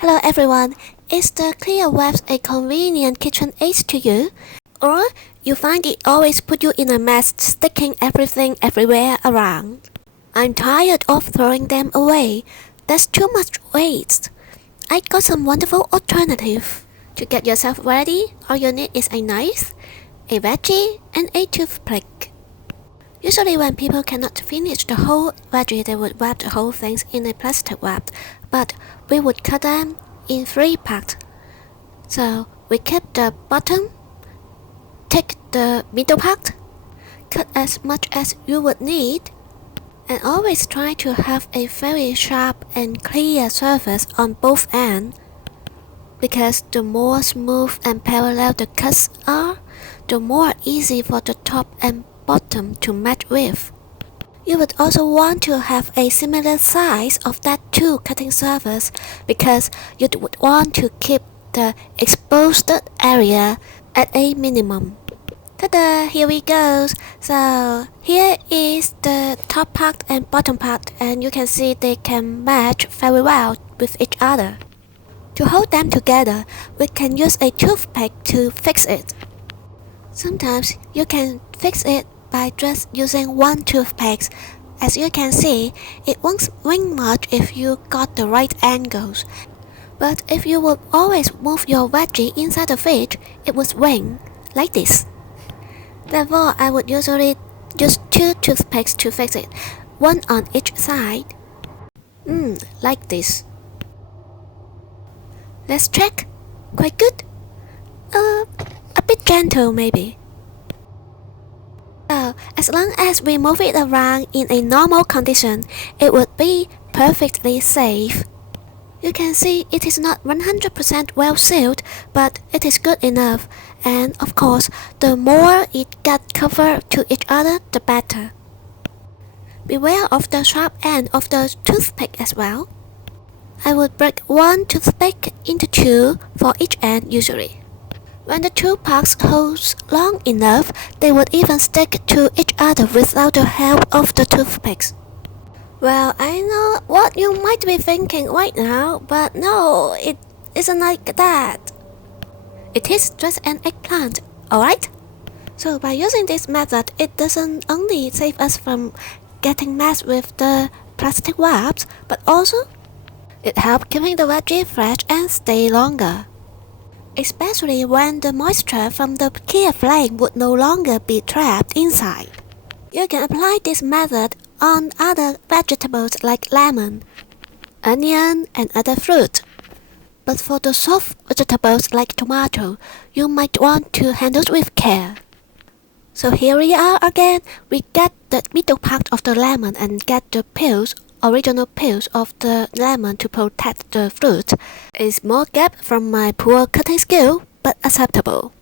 Hello everyone, is the clear webs a convenient kitchen aid to you? Or you find it always put you in a mess sticking everything everywhere around? I'm tired of throwing them away. There's too much waste. I got some wonderful alternative. To get yourself ready, all you need is a knife, a veggie, and a toothpick. Usually when people cannot finish the whole veggie, they would wrap the whole things in a plastic wrap, but we would cut them in 3 parts. So we keep the bottom, take the middle part, cut as much as you would need, and always try to have a very sharp and clear surface on both ends, because the more smooth and parallel the cuts are, the more easy for the top and bottom to match with. You would also want to have a similar size of that two cutting surface because you would want to keep the exposed area at a minimum. Ta-da! Here we go. So here is the top part and bottom part, and you can see they can match very well with each other. To hold them together, we can use a toothpick to fix it. Sometimes you can fix it by just using one toothpick. As you can see, it won't swing much if you got the right angles. But if you would always move your veggie inside the fridge, it would swing, like this. Therefore, I would usually use 2 toothpicks to fix it, one on each side. Like this. Let's check. Quite good. A bit gentle maybe. So, as long as we move it around in a normal condition, it would be perfectly safe. You can see it is not 100% well sealed, but it is good enough, and of course, the more it gets covered to each other, the better. Beware of the sharp end of the toothpick as well. I would break one toothpick into 2 for each end usually. When the 2 parts hold long enough, they would even stick to each other without the help of the toothpicks. Well, I know what you might be thinking right now, but no, it isn't like that. It is just an eggplant, alright? So by using this method, it doesn't only save us from getting messed with the plastic wraps, but also it helps keeping the veggie fresh and stay longer. Especially when the moisture from the clear flame would no longer be trapped inside. You can apply this method on other vegetables like lemon, onion, and other fruit. But for the soft vegetables like tomato, you might want to handle it with care. So here we are again. We get the middle part of the lemon and get the original peels of the lemon to protect the fruit. A small gap from my poor cutting skill, but acceptable.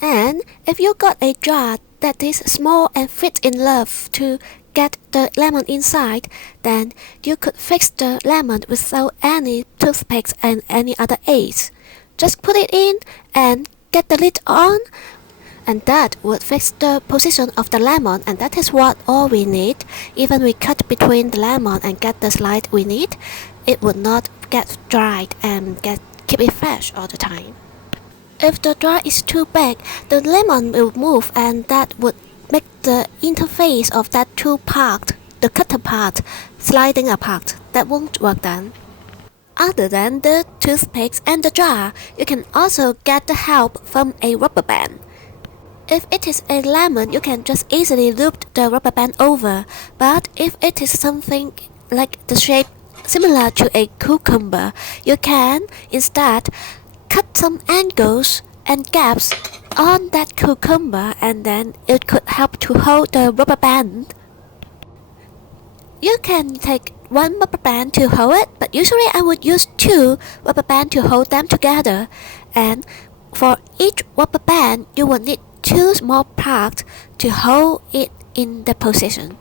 And if you got a jar that is small and fit in love to get the lemon inside, then you could fix the lemon without any toothpicks and any other aids. Just put it in and get the lid on, and that would fix the position of the lemon, and that is what all we need. Even we cut between the lemon and get the slice we need, it would not get dried and keep it fresh all the time. If the jar is too big, the lemon will move, and that would make the interface of that 2 parts, the cutter part, sliding apart. That won't work then. Other than the toothpicks and the jar, you can also get the help from a rubber band. If it is a lemon, you can just easily loop the rubber band over, but if it is something like the shape similar to a cucumber, you can instead cut some angles and gaps on that cucumber, and then it could help to hold the rubber band. You can take 1 rubber band to hold it, but usually I would use 2 rubber bands to hold them together, and for each rubber band you would need 2 small parts to hold it in the position.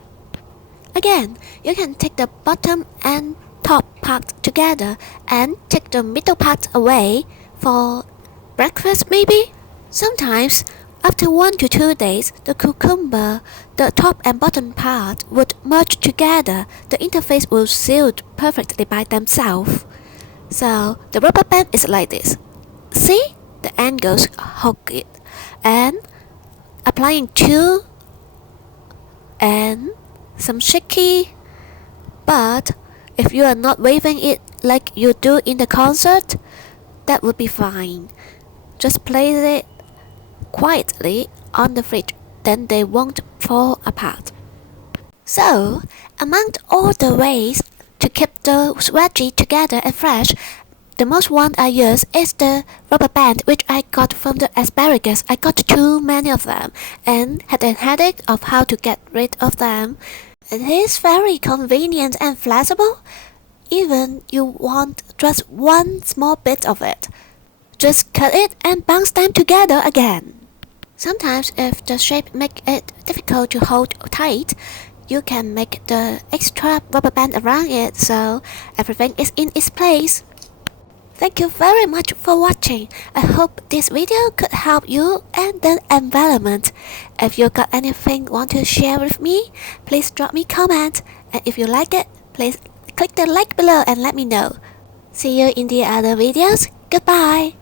Again, you can take the bottom and top part together and take the middle part away for breakfast maybe. Sometimes, after 1 to 2 days, the cucumber, the top and bottom part would merge together. The interface will seal perfectly by themselves. So the rubber band is like this. See? The angles hook it. And applying two and some shaky. But if you are not waving it like you do in the concert, that would be fine. Just place it quietly on the fridge, then they won't fall apart. So, among all the ways to keep the veggie together and fresh, the most one I use is the rubber band which I got from the asparagus. I got too many of them and had a headache of how to get rid of them. It is very convenient and flexible. Even you want just one small bit of it. Just cut it and bounce them together again. Sometimes if the shape makes it difficult to hold tight, you can make the extra rubber band around it so everything is in its place. Thank you very much for watching. I hope this video could help you and the environment. If you got anything want to share with me, please drop me comment. And if you like it, please click the like below and let me know. See you in the other videos. Goodbye.